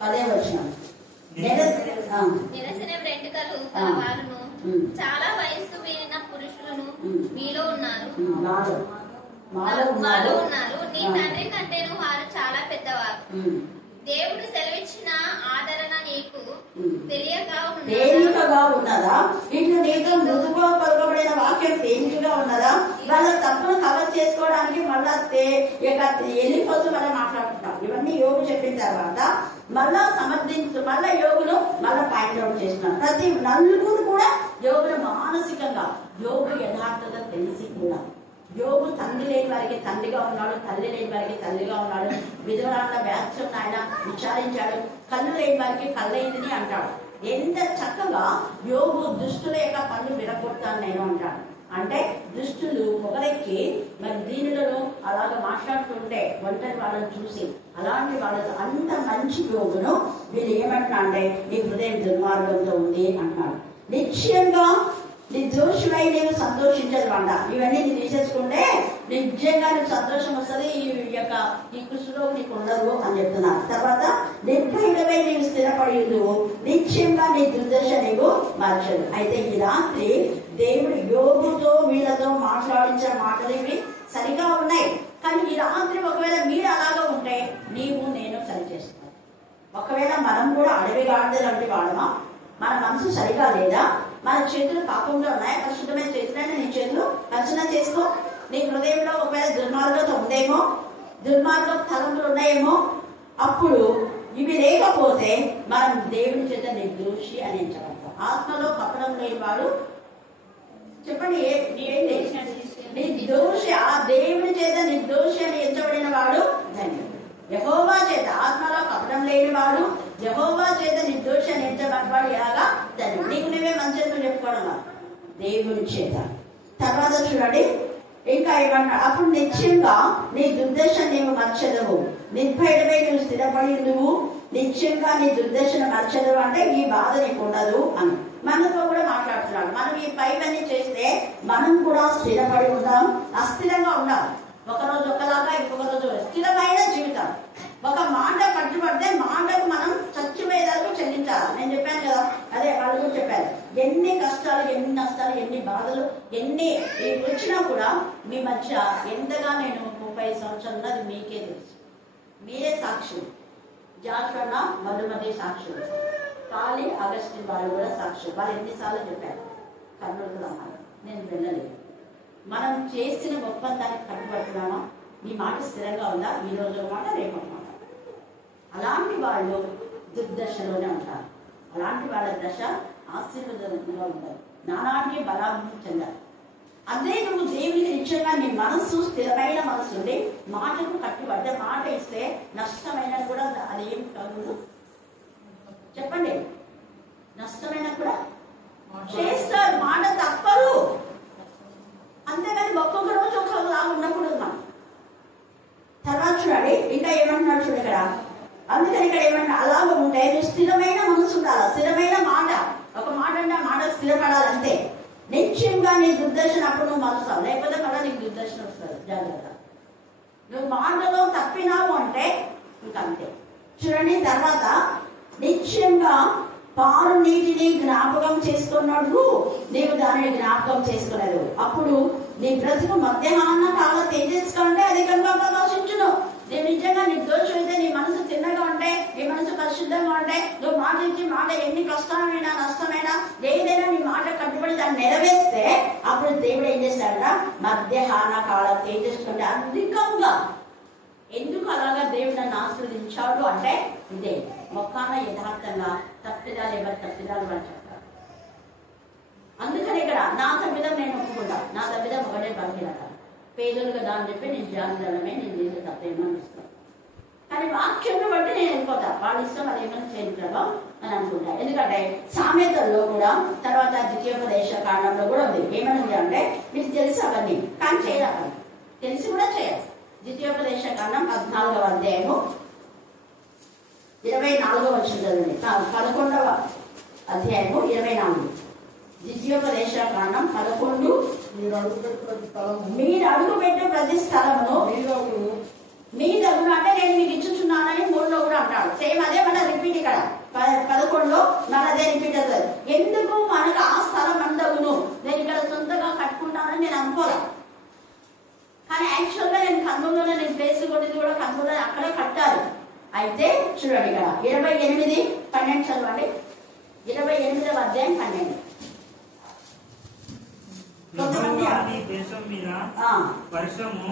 10వ వచనం. నిరసన వెంట్రుకలు వారును చాలా వయస్సు మీరిన పురుషులను మీలో ఉన్నారు, మాలో ఉన్నారు. నీ తండ్రి కంటేను వారు చాలా పెద్దవారు. దేవుడు సెలవిచ్చిన ఆదరణ నీకు తేలికగా ఉన్నదా? ఇట్లు నీతో మృదుగా పలుకబడిన వాక్యం తేలికగా ఉన్నదా? వాళ్ళ తప్పును కవర్ చేసుకోవడానికి మళ్ళా వెళ్ళిపోతూ మనం మాట్లాడుకుంటాం. ఇవన్నీ యోగు చెప్పిన తర్వాత మళ్ళా మళ్ళా యోగులు మళ్ళా పాయింట్ అవుట్ చేస్తున్నారు. ప్రతి నలుగురు కూడా యోగులు మానసికంగా యోగు యథార్థత తెలిసి కూడా యోగు తండ్రి లేని వారికి తండ్రిగా ఉన్నాడు, తల్లి లేని వారికి తల్లిగా ఉన్నాడు, విధవరాల వ్యాఖ్యం ఆయన విచారించాడు, కళ్ళు లేని వారికి కళ్ళైందని అంటాడు. ఎంత చక్కగా యోగు దుష్టుల యొక్క పనులు విరగొడతాను నేను అంటాడు. అంటే దుష్టులు పొగరెక్కి మరి దీనులను అలాగ మాట్లాడుతుంటే ఒంటరి వాళ్ళని చూసి అలాంటి వాళ్ళతో అంత మంచి యోగును వీళ్ళు ఏమంటున్నా అంటే నీ హృదయం దుర్మార్గంతో ఉంది అంటున్నాడు. నిశ్చయంగా నిర్దోషులై నేను సంతోషించదు అంట. ఇవన్నీ నేను తీసేసుకుంటే నిజంగా నీకు సంతోషం వస్తుంది, ఈ కృషిలో నీకు ఉండదు అని చెప్తున్నారు. తర్వాత నిర్భయుడవై నీవు స్థిరపడి నిశ్చయంగా నీ దుర్దశ నీవు మార్చదు. అయితే ఈ రాత్రి దేవుడు యోగుతో వీళ్ళతో మాట్లాడించిన మాటలు ఇవి సరిగా ఉన్నాయి. కానీ ఈ రాత్రి ఒకవేళ మీరు అలాగా ఉంటే నీవు నేను సరిచేస్తాను. ఒకవేళ మనం కూడా అడవి గాడిద లాంటి వాడమా? మన మనసు సరిగా లేదా? మన చేతులు పాపంలో ఉన్నాయా? పరిశుద్ధమైన చేతులైనా నీ చేతులు రచన చేసుకో. నీ హృదయంలో ఒకవేళ దుర్మార్గత ఉందేమో, దుర్మార్గ తలంపులు ఉన్నాయేమో, అప్పుడు ఇవి లేకపోతే మనం దేవుని చేత నిర్దోషి అని ఎంచగలుగుతాం. ఆత్మలో కపటం లేని వాడు చెప్పండి నిర్దోషి, ఆ దేవుని చేత నిర్దోషి అని ఎంచబడిన వాడు ధన్యుడు. యెహోవా చేత ఆత్మలో కపటం లేని వాడు యెహోవా చేత నిర్దోషి అని ఎంచబడినవాడు ఎలాగా ధన్యుడు. నీకు నువ్వే మంచి చెప్పుకోవడం దేవుని చేత. తర్వాత చూడండి ఇంకా ఏమన్నా, అప్పుడు నిశ్చయంగా నీ దుర్దశ నీవు మర్చదవు, నిర్భయుడమై నువ్వు స్థిరపడి నువ్వు నిశ్చయంగా నీ దుర్దశను మర్చదవు అంటే ఈ బాధ నీకు ఉండదు అని మనతో కూడా మాట్లాడుతున్నాడు. మనం ఈ పైవన్నీ చేస్తే మనం కూడా స్థిరపడి ఉందాం, అస్థిరంగా ఉందాం. ఒకరోజు ఒకలాగా ఇంకొక రోజు స్థిరమైన జీవితం. ఒక మాట కట్టుబడితే మాటకు మనం చచ్చిపోయేదాకా చెల్లించాలి. నేను చెప్పాను కదా, అదే వాళ్ళు కూడా చెప్పారు. ఎన్ని కష్టాలు, ఎన్ని నష్టాలు, ఎన్ని బాధలు, ఎన్ని వచ్చినా కూడా మీ మధ్య ఎంతగా నేను 30 సంవత్సరాలు ఉన్నది మీకే తెలుసు. మీరే సాక్షులు. జాషన్న మధుమతి సాక్షులు, కాళీ అగస్టిన్ వాళ్ళు కూడా సాక్షులు. వాళ్ళు ఎన్నిసార్లు చెప్పారు కర్నూలుకు రమ్మని, నేను వెళ్ళలేదు. మనం చేసిన ఒప్పందానికి కట్టుబడుతున్నామా? మీ మాట స్థిరంగా ఉందా? ఈ రోజు మాట రేపు మాట. అలాంటి వాళ్ళు దుర్దశలోనే ఉంటారు. అలాంటి వాళ్ళ దశ ఆశీర్వాదంగా ఉండదు, నానాటి బలాభివృద్ధి చెందాలి. అదే నువ్వు దేవునికి నిశ్చయంగా నీ మనస్సు స్థిరమైన మనస్సు ఉండి మాటకు కట్టుబడితే, మాట ఇస్తే నష్టమైన కూడా అదేం కాదు. చెప్పండి, నష్టమైన కూడా చేస్తారు, మాట తప్పరు. అంతేగాని ఒక్కొక్క రోజు ఒక్కొక్కలా ఉన్నప్పుడు ఉన్నాం. తర్వాత చూడండి ఇంకా ఏమంటున్నాడు చూడు ఇక్కడ. అందుకని ఇక్కడ ఏమన్నా అలాగ ఉంటే నువ్వు స్థిరమైన మనసు ఉండాలి, స్థిరమైన మాట. ఒక మాట అంటే ఆ మాట స్థిరపడాలంతే. నిశ్చయంగా నీ దుర్దర్శన అప్పుడు నువ్వు మరుస్తావు, లేకపోతే మళ్ళీ నీకు దుర్దర్శన వస్తుంది. జాగ్రత్త. నువ్వు మాటలో తప్పినావు అంటే ఇంకంతే. చూడండి తర్వాత నిశ్చయంగా పారు నీటిని జ్ఞాపకం చేసుకున్నాడు, నీవు దానిని జ్ఞాపకం చేసుకోలేదు. అప్పుడు నీ బ్రతుకు మధ్యాహ్న కాల తేజస్సు కంటే అధికంగా ప్రకాశించును. నేను నిజంగా మాట ఎన్ని కష్టాలైనా నష్టమైనా ఏదైనా నీ మాట కట్టుబడి దాన్ని నెరవేస్తే అప్పుడు దేవుడు ఏం చేస్తాడట? మధ్యాహ్న కాల తేజస్సు కంటే అధికంగా. ఎందుకు అలాగా దేవుడు నన్ను ఆశీర్వదించాడు అంటే ఇదే మొక్కాన యథార్థంగా తప్పిదాలు ఎవరు తప్పిదాలు అని చెప్తారు. అందుకని ఇక్కడ నా తప్పిదం నేను ఒప్పుకుంటా, నా తప్పిదం ఒకటే బలహీనత, పేదలు కదా అని చెప్పి నేను జాగ్రత్తమే నేను చేసే తప్పేమని ఇస్తాను. కానీ వాక్యంలో బట్టి నేను వెళ్ళిపోతా, వాళ్ళ ఇష్టం వాళ్ళు ఏమైనా చేయించాలో అని అనుకుంటా. ఎందుకంటే సామెతల్లో కూడా తర్వాత ద్వితీయోపదేశ కాండంలో కూడా ఉంది. ఏమనుంది అంటే మీకు తెలిసి అవన్నీ కానీ చేయాలి, తెలిసి కూడా చేయాలి. ద్వితీయోపదేశ కాండం 14వ అధ్యాయము 24వ వచనం చదివింది. 11వ అధ్యాయము 24. ద్వితీయోపదేశ కాండం 11. మీరు అడుగుపెట్టే ప్రతి స్థలమును మీద అంటే నేను మీకు ఇచ్చుచున్నానని 3లో కూడా అంటాడు. సేమ్ అదే మన రిపీట్ ఇక్కడ 11లో మన అదే రిపీట్ అవుతుంది. ఎందుకు మనకు ఆ స్థలం అందగును, నేను ఇక్కడ సొంతగా కట్టుకుంటానని నేను అనుకోలే. కానీ యాక్చువల్ గా నేను కర్నూలులోనే నేను ప్లేస్ కొట్టింది కూడా కర్నూలులో, అక్కడే కట్టాలి. అయితే చూడండి ఇక్కడ 28:12 చదవండి. 28వ అధ్యాయం 12. దేశం మీద వర్షము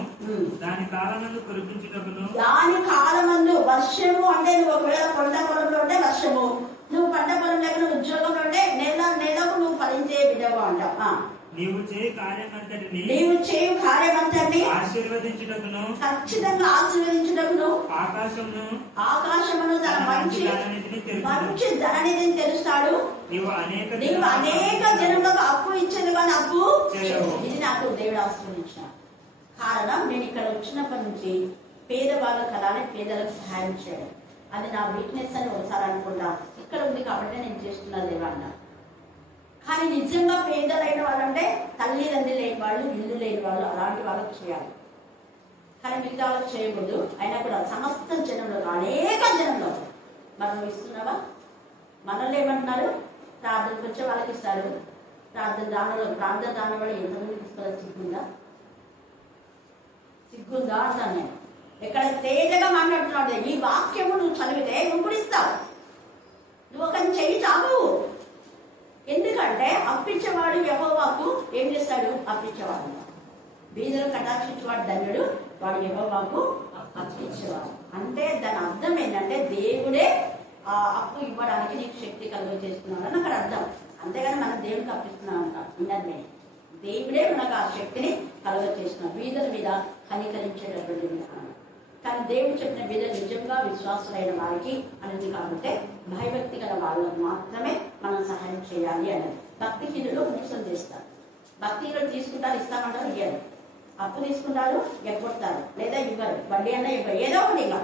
దాని కాలమందు కురిపించుటకును, దాని కాలమందు వర్షము అంటే నువ్వు ఒకవేళ పంట పొలంలో ఉంటే వర్షము, నువ్వు పంట పొలం లేక నువ్వు ఉద్యోగంలో ఉంటే నెలకు నువ్వు ఫలించే బిడ్డగా అంటావు. నీవు చేయు కార్యమంతటిని ఆశీర్వదించుటకును, ఖచ్చితంగా ఆశీర్వదించుటకును, ఆకాశమును తన మంచి ధననిధిని తెలుస్తాడు. నీవు అనేక జనములకు అప్పు ఇచ్చేది కానీ అప్పు ఇది నాకు దేవుడు ఆశీర్వదించిన కారణం. నేను ఇక్కడ వచ్చినప్పటి నుంచి పేదవాళ్ళ కలానే పేదలకు సహాయం చేయడం, అది నా వీక్నెస్ అని ఒకసారి అనుకుంటా. ఇక్కడ ఉంది కాబట్టి నేను చేస్తున్నా దేవా అన్నా. కానీ నిజంగా పేదలైన వాళ్ళు అంటే తల్లిదండ్రులు లేని వాళ్ళు, ఇల్లు లేని వాళ్ళు, అలాంటి వాళ్ళకి చేయాలి. కానీ మిగతా వాళ్ళకి చేయకూడదు. అయినా కూడా సమస్త జనంలో అనేక జనంలో మనం ఇస్తున్నావా? మనల్ని ఏమంటున్నారు? ప్రార్థనకు వచ్చే వాళ్ళకి ఇస్తాడు. ప్రార్థన దాని వల్ల ఎంతమంది తీసుకోవాలి? సిగ్గుందా అంటాను నేను. ఎక్కడ తేజగా మాట్లాడుతున్నాడు. ఈ వాక్యము నువ్వు చదివితే నువ్వు కూడా ఇస్తావు. నువ్వు ఒకరిని చెయ్యి చాలు. ఎందుకంటే అప్పించేవాడు యెహోవాకు ఏం చేస్తాడు? అప్పించేవాడు. బీదలు కటాక్షించేవాడు ధన్యుడు, వాడు యెహోవాకు అప్పించేవాడు. అంటే దాని అర్థం ఏంటంటే దేవుడే ఆ అప్పు ఇవ్వడానికి నీకు శక్తి కలుగ చేస్తున్నాడు అని అక్కడ అర్థం. అంతేగాని మనం దేవుడికి అప్పిస్తున్నాం అంట. విన్నది దేవుడే మనకు ఆ శక్తిని కలుగ చేస్తున్నాడు. బీదల మీద కనికరించేటటువంటి విధానం. కానీ దేవుడు చెప్పిన బీదలు నిజంగా విశ్వాసులైన వారికి అనేది కాబట్టి భయభక్తి గల వాళ్ళకు మాత్రమే మనం సహాయం చేయాలి అనేది. భక్తిహీనులు మోసం చేస్తారు. భక్తిహీనులు తీసుకుంటారు, ఇస్తామంటారు, ఇయ్యారు. అప్పు తీసుకుంటారు, ఎగ్గొడతారు, లేదా ఇవ్వరు, వడ్డీ అన్నా ఇవ్వరు, ఏదో ఒకటి ఇవ్వ.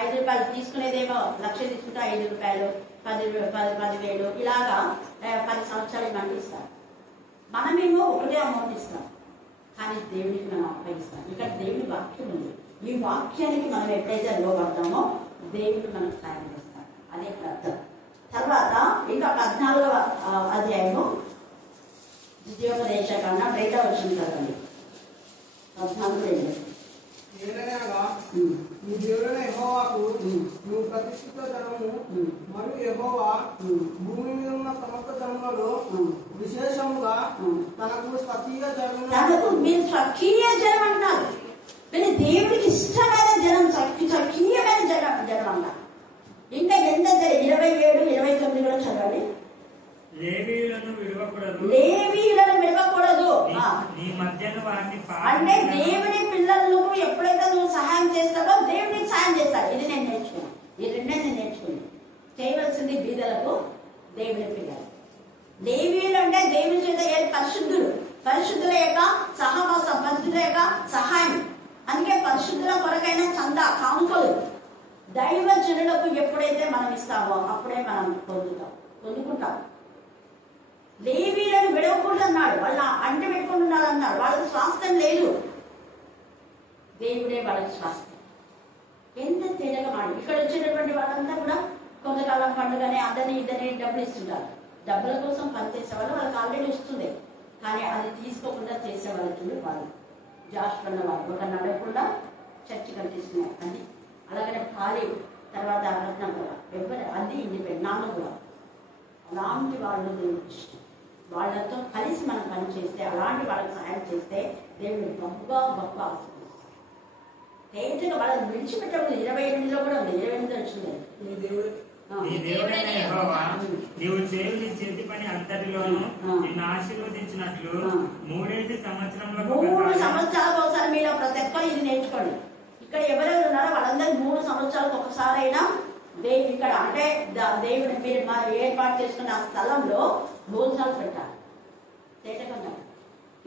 5 రూపాయలు తీసుకునేదేమో 1,00,000 తీసుకుంటే 5 రూపాయలు, 10,000 ఇలాగా 10 సంవత్సరాలు ఇవ్వండి ఇస్తారు. మనమేమో ఒకటే అమౌంట్ ఇస్తాం, కానీ దేవుడికి మనం అప్పగిస్తాం. ఇక్కడ దేవుడి వాక్యం ఉంది. ఈ వాక్యానికి మనం ఎప్పుడైతే లోపడతామో దేవుడు మనకు సాయం చేస్తాడు. అదే అర్థం. తర్వాత ఇంకా 14వ అధ్యాయము ద్వితీయోపదేశ కాండం 2వ వచనం చదవండి. 14 నీ దేవుడైన యెహోవాకు నువ్వు ప్రతిష్ఠిత జనము మరియు యెహోవా భూమి మీద ఉన్న సమస్త జనములలో విశేషముగా తనకు స్వకీయ జనం, మీరు స్వకీయ జనం అంటారు. కానీ దేవుడికి ఇష్టమైన జనం, స్వకీయమైన జనం అన్నారు. ఇంకా ఎంత 27, 29 కూడా చదవండి. లేవీయులను విడవకూడదు అంటే దేవుడి పిల్లలకు ఎప్పుడైతే నువ్వు సహాయం చేస్తావో దేవుడికి సహాయం చేస్తాడు. ఇది నేను నేర్చుకున్నాను. ఈ రెండే నేను నేర్చుకున్నాను. చేయవలసింది బీదలకు, దేవుడి పిల్లలు. లేవీయులు అంటే దేవుని చేత పరిశుద్ధుల యొక్క సహవాసం, పరిశుద్ధుల యొక్క సహాయం. అందుకే పరిశుద్ధుల కొరకైన చందా, కానుకలు దైవ జనులకు ఎప్పుడైతే మనం ఇస్తామో అప్పుడే మనం పొందుకుంటాం. లేవీయులను విడవకూడదు అన్నాడు. వాళ్ళ అంటి పెట్టుకుని ఉండాలన్నాడు. వాళ్ళకి స్వాస్థ్యం లేదు, దేవుడే వాళ్ళకి స్వాస్థ్యం. ఎంత తేలిక మాట. ఇక్కడ వచ్చేటటువంటి వాళ్ళంతా కూడా కొంతకాలం పండుగనే అదని ఇదని డబ్బులు ఇస్తుంటారు. డబ్బుల కోసం పనిచేసే వాళ్ళు వాళ్ళకి ఆల్రెడీ వస్తుంది, కానీ అది తీసుకోకుండా చేసే వాళ్ళకి వాళ్ళు జాస్పన్న వాళ్ళు ఒక నడకుండా చర్చి కనిపిస్తున్నాయి. అది అలాగనే ఖాళీ తర్వాత రత్నం కూడా ఎవరు అది ఇండిపెండెంట్ నాన్న కూడా అలాంటి వాళ్ళు దేవుడికి ఇష్టం. వాళ్ళతో కలిసి మనం పని చేస్తే, అలాంటి వాళ్ళకి సహాయం చేస్తే దేవుడు గొప్ప గొప్ప ఆశీర్వదిస్తాడు. తేజగా వాళ్ళని విడిచిపెట్టడం 28లో కూడా ఉంది, 28 వచ్చింది. నీ దేవుడు నీ దేవుడైన యెహోవా నీవు చేయు నీ చేతి పని అంతటిలోనూ నిన్ను ఆశీర్వదించినట్లు 3 సంవత్సరంలో 3 సంవత్సరాలకు ఒకసారి మీరు ప్రతి ఒక్కరు ఇది నేర్చుకోండి. ఇక్కడ ఎవరెవరు ఉన్నారో వాళ్ళందరూ 3 సంవత్సరాలకు ఒకసారి అయినా దేవుడు ఇక్కడ అంటే దేవుడు మీరు మనం ఏర్పాటు చేసుకున్న ఆ స్థలంలో భోజనాలు పెట్టాలి. తేటగా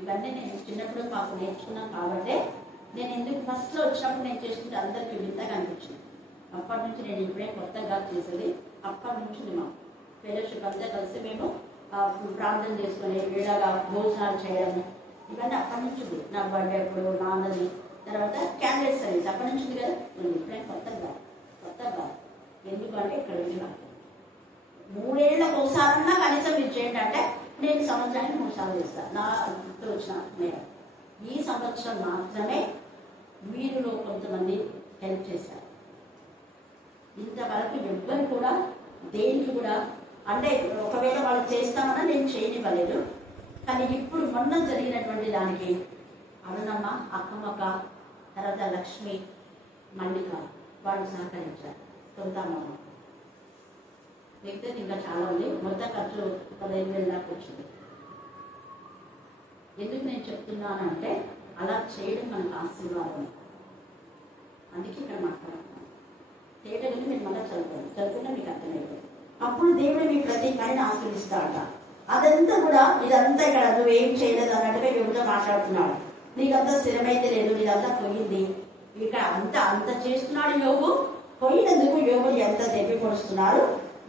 ఇవన్నీ నేను చిన్నప్పుడు మాకు నేర్చుకున్నాను కాబట్టి నేను ఎందుకు ఫస్ట్లో వచ్చినప్పుడు నేను చేసుకుంటే అందరికీ వింతగా అనిపించింది. అప్పటి నుంచి నేను ఇప్పుడే కొత్తగా చేసేది. అప్పటి నుంచి మేము ఫెలోషిప్ అంతా కలిసి మేము ప్రార్థన చేసుకుని వీళ్ళగా భోజనాలు చేయడము ఇవన్నీ అప్పటి నుంచి ఉంది. నా బర్త్డే అప్పుడు నాన్నది, తర్వాత క్యాండిడేట్ సర్వీస్ అప్పటి నుంచి ఉంది కదా. ఇప్పుడే కొత్తగా ఎందుకంటే ఇక్కడ విన్నాను 3 ఏళ్ళకు ఒకసారన్నా కనీసం మీరు చేయండి అంటే నేను సంవత్సరానికి 3 సార్లు చేస్తాను. నా గుర్తు వచ్చిన నేను ఈ సంవత్సరం మాత్రమే వీరిలో కొంతమంది హెల్ప్ చేశారు. ఇంతవరకు ఎవ్వరు కూడా దేనికి కూడా అంటే ఒకవేళ వాళ్ళు చేస్తామన్నా నేను చేయనివ్వలేదు. కానీ ఇప్పుడు మొన్న జరిగినటువంటి దానికి అరుణమ్మ, అక్కమ్మక్క, తర్వాత లక్ష్మి, మల్లిక వాళ్ళు సహకరించారు. సొంతమ్మ మిగతా ఇంకా చాలా ఉంది. మొత్తం ఖర్చు 15,000 దాకా వచ్చింది. ఎందుకు నేను చెప్తున్నానంటే అలా చేయడం మనకు ఆశీర్వాదం. అందుకే ఇక్కడ మాట్లాడుతున్నాను. తేటగా మీరు మళ్ళీ చదువుకున్నా మీకు అర్థమైపోయింది. అప్పుడు దేవుడు మీ ప్రతి పనిని ఆస్వాదిస్తాడట. అదంతా కూడా ఇదంతా ఇక్కడ నువ్వేం చేయలేదు అన్నట్టుగా యోగుతో మాట్లాడుతున్నాడు. నీకంతా స్థిరమైతే లేదు, నీదంతా పోయింది. ఇక్కడ అంత చేస్తున్నాడు యోగు. పోయినందుకు యోగులు ఎంత దెబ్బి పొడుస్తున్నాడు.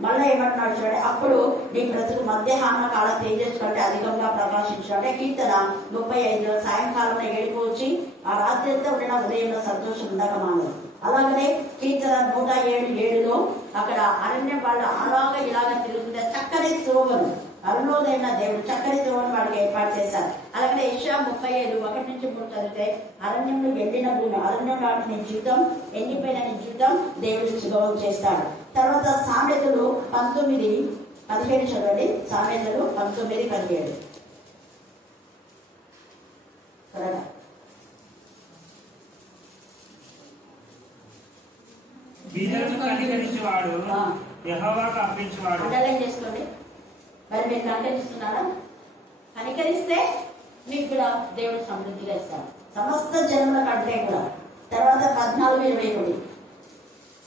మళ్ళీ ఏమంటున్నాడు చూడండి, అప్పుడు నీ బ్రతుకు మధ్యాహ్న కాల తేజస్సు కంటే అధికంగా ప్రకాశించాడు. కీర్తన 35 సాయంకాలంలో ఏడుకోవచ్చి ఆ రాత్రి అంతా ఉండిన ఉదయంలో సంతోషం ఉండక మానదు. అలాగనే కీర్తన 107:7 అక్కడ అరణ్యం వాళ్ళు అలాగ ఇలాగ తిరుగుతుంటే చక్కని త్రోవను అరుణోదైన దేవుడు చక్కని త్రోవను వాడికి ఏర్పాటు చేశారు. అలాగే యెషయా 37:1-3 చదివితే అరణ్యంలో ఎండిన భూమి, అరణ్యం నాటి నీ జీవితం, ఎండిపోయిన నీ జీవితం దేవుడు సుగమం చేస్తాడు. తర్వాత సామెతలు 19:17 చదవండి. సామెతలు 19:17 త్వరగా. బీదలను కనికరించువాడు యెహోవాకు అర్పించువాడు. అండర్లైన్ చేసుకోండి. మరి మీరు కనికరిస్తున్నారా? కనికరిస్తే మీకు కూడా దేవుడు సమృద్ధిగా ఇస్తాడు, సమస్త జన్మల కంటే కూడా. తర్వాత 14:21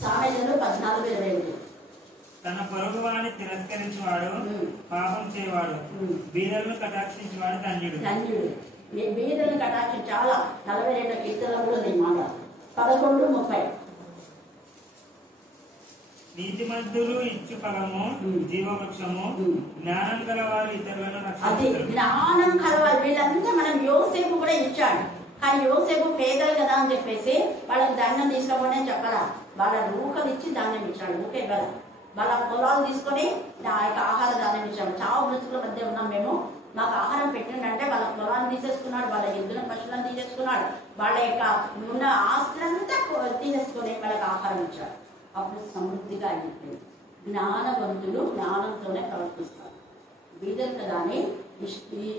సామెతలు 14:21 తన పొరుగు వారిని తిరస్కరించువాడు పాపం చేయవాడు, బీదలను కటాక్షించువాడు ధన్యుడు. బీదలను కటాక్షి చాలా 42 కీర్తనలు కూడా ఉంది మాట. 11:30 నీతిమంతులు ఇచ్చు ఫలము జీవవృక్షము, జ్ఞానం గల వారు ఇతరులను అది రక్షిస్తారు. జ్ఞానం కలవాలి. వీళ్ళంతా మనం యోసేపు కూడా ఇచ్చాడు. కానీ యోసేపు పేదలు కదా అని చెప్పేసి వాళ్ళకి ధాన్యం తీసుకోమని చెప్పాలా. వాళ్ళ రూకలు ఇచ్చి ధాన్యం ఇచ్చాడు. ఊకే కదా వాళ్ళ పొలాలు తీసుకొని ఆ యొక్క ఆహార ధాన్యం ఇచ్చాడు. చావు బ్రతుకుల మధ్య ఉన్నాం మేము, మాకు ఆహారం పెట్టిండంటే వాళ్ళ పొలాన్ని తీసేసుకున్నాడు, వాళ్ళ ఎద్దుల పశువులను తీసేసుకున్నాడు, వాళ్ళ యొక్క ఉన్న ఆస్తులంతా తీసేసుకొని వాళ్ళకి ఆహారం ఇచ్చాడు. అప్పుడు సమృద్ధిగా అయిపోయింది. జ్ఞానవంతులు జ్ఞానంతోనే ప్రవర్తిస్తారు. బీదలు కదా అని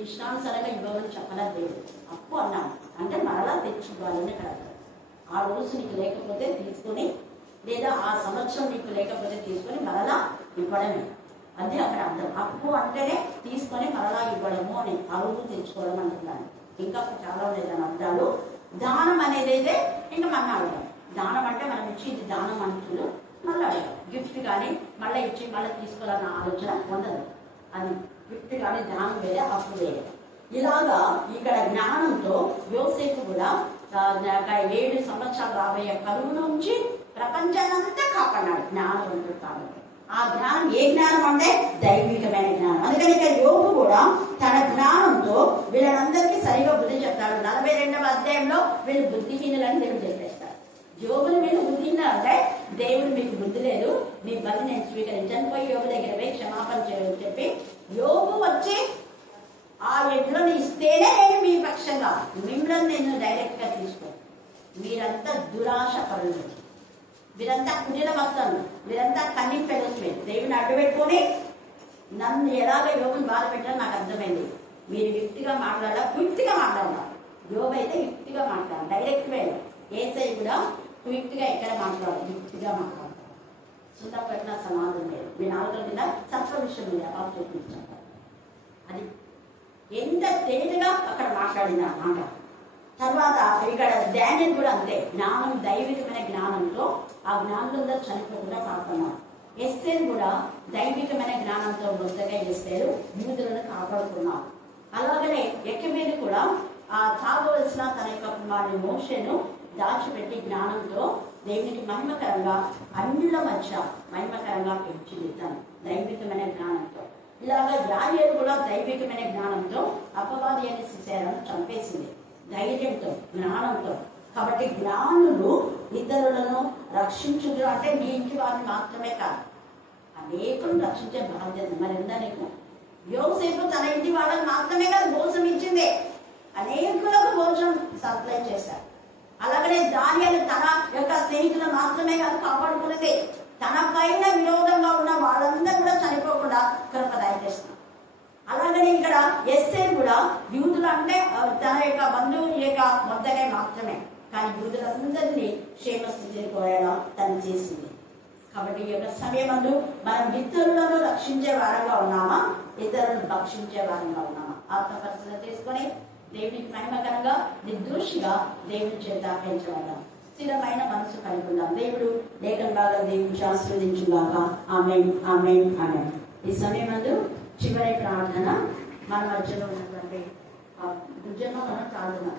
ఇష్టానుసారంగా ఇవ్వమని చెప్పడం లేదు. అప్పు అన్నాను అంటే మరలా తెచ్చుకోవాలని కదా. ఆ రోజు నీకు లేకపోతే తీసుకొని, లేదా ఆ సంవత్సరం నీకు లేకపోతే తీసుకొని మరలా ఇవ్వడమే. అది అక్కడ అర్థం. అప్పు అంటేనే తీసుకొని మరలా ఇవ్వడము అని అరువు తెచ్చుకోవడం అంటున్నాను. ఇంకా చాలా ఉన్నాయి దాని అర్థాలు. దానం అనేది అయితే ఇంకా మనం అడగాలి. దానం అంటే మనం ఇచ్చి ఇది దానం అంటున్నారు, మళ్ళీ అడగాలి. గిఫ్ట్ కానీ మళ్ళీ ఇచ్చి మళ్ళీ తీసుకోవాలన్న ఆలోచన ఉండదు. అది గిఫ్ట్ కానీ దానం వేరే, అప్పు వేరే. ఇలాగా ఇక్కడ జ్ఞానంతో యోసేపు కూడా 7 సంవత్సరాలు రాబోయే కరువు నుంచి ప్రపంచాన్నంతా కాపాడాడు జ్ఞానవంతుడు కాబట్టి. ఆ జ్ఞానం ఏ జ్ఞానం అంటే దైవికమైన జ్ఞానం. అందుకని ఇక్కడ యోగు కూడా తన జ్ఞానంతో వీళ్ళందరికీ సరిగా బుద్ధి చెప్తాడు. 42వ అధ్యాయంలో వీళ్ళు బుద్ధిహీనులని దేవుడు చెప్పేస్తాడు. యోగులు మీరు బుద్ధిహీనులు అంటే దేవుడు మీకు బుద్ధి లేదు, మీ బలి నేను స్వీకరించాను, పోయి యోగు దగ్గర పోయి క్షమాపణ చేయని చెప్పి యోగు వచ్చి ఆ ఎడ్లను ఇస్తేనే నేను మీ పక్షంగా, మిమ్మల్ని నేను డైరెక్ట్ గా తీసుకో. మీరంతా దురాశ పరులు, మీరంతా కుటీర వస్తాను, మీరంతా కన్నీ ఫెలోస్. మీరు దేవుని అడ్డు పెట్టుకొని నన్ను ఎలాగ యోగుని బాధ పెట్టాలో నాకు అర్థమైంది. మీరు యుక్తిగా మాట్లాడాలా, కుయుక్తిగా మాట్లాడాలా. యోగు అయితే యుక్తిగా మాట్లాడాలి, డైరెక్ట్ వే. ఏసై కూడా కుయుక్తిగా ఎక్కడ మాట్లాడాలి, యుక్తిగా మాట్లాడతారు. సుందర పెట్టిన సమాధానం లేదు. మీ నాలుగు మీద సత్వ విషయం మీద బాబు చూపించారు. అది ఎంత తేలిగా అక్కడ మాట్లాడిన మాట. తర్వాత ఇక్కడ డానియేలు కూడా అంతే, జ్ఞానం, దైవికమైన జ్ఞానంతో ఆ జ్ఞానంలో చనిపోకుండా కాపాడుతున్నారు. ఎస్తేరు కూడా దైవికమైన జ్ఞానంతో వృద్ధగా ఎస్తేరు యూదులను కాపాడుకున్నారు. అలాగనే ఎక్కెమేలు కూడా ఆ తాగవలసిన తన యొక్క కుమారుడు మోషేను దాచిపెట్టి జ్ఞానంతో దేవునికి మహిమకరంగా అన్యుల మధ్య మహిమకరంగా పెంచింది తను దైవికమైన జ్ఞానంతో. ఇలాగా యాయేలు కూడా దైవికమైన జ్ఞానంతో అపవాది అనే శిశేలను చంపేసింది, ధైర్యంతో, జ్ఞానంతో. కాబట్టి జ్ఞానులు ఇతరులను రక్షించుడు అంటే మీ ఇంటి వారిని మాత్రమే కాదు, అనేకులను రక్షించే బాధ్యత మరి ఉందా నీకు? యోసేపు తన ఇంటి వాళ్ళని మాత్రమే కాదు భోజనం ఇచ్చిందే, అనేకులకు భోజనం సప్లై చేశారు. అలాగనే దానియేలు తన యొక్క స్నేహితులను మాత్రమే కాదు కాపాడుకున్నది, తన పైన విరోధంగా ఉన్న వాళ్ళందరూ కూడా చనిపోకుండా కృప దయచేస్తున్నారు. అలాగనే ఇక్కడ ఎస్తేరు కూడా యూదులు అంటే తన యొక్క బంధువుల యొక్క మొద్దగా మాత్రమే, కానీ యూదులందరినీ క్షేమస్థితిని కోరేలా తను చేసింది. కాబట్టి ఈ యొక్క సమయమందు మనం ఇతరులను రక్షించే వారంగా ఉన్నామా, ఇతరులను భక్షించే వారంగా ఉన్నామా? ఆత్మ పరిశీలన చేసుకొని దేవునికి మహిమకరంగా నిర్దోషిగా దేవుని చేత పెంచబడ్డాం. స్థిరమైన మనసు కలిగి ఉందాం. దేవుడు లేఖన బాగా దేవుని ఆశీర్వదించుగాక. ఆమేన్, ఆమేన్, ఆమేన్. ఈ సమయమందు చివరి ప్రార్థన మన మధ్యలో ఉన్నటువంటి గుజ్జమ్మ మనం ప్రార్థన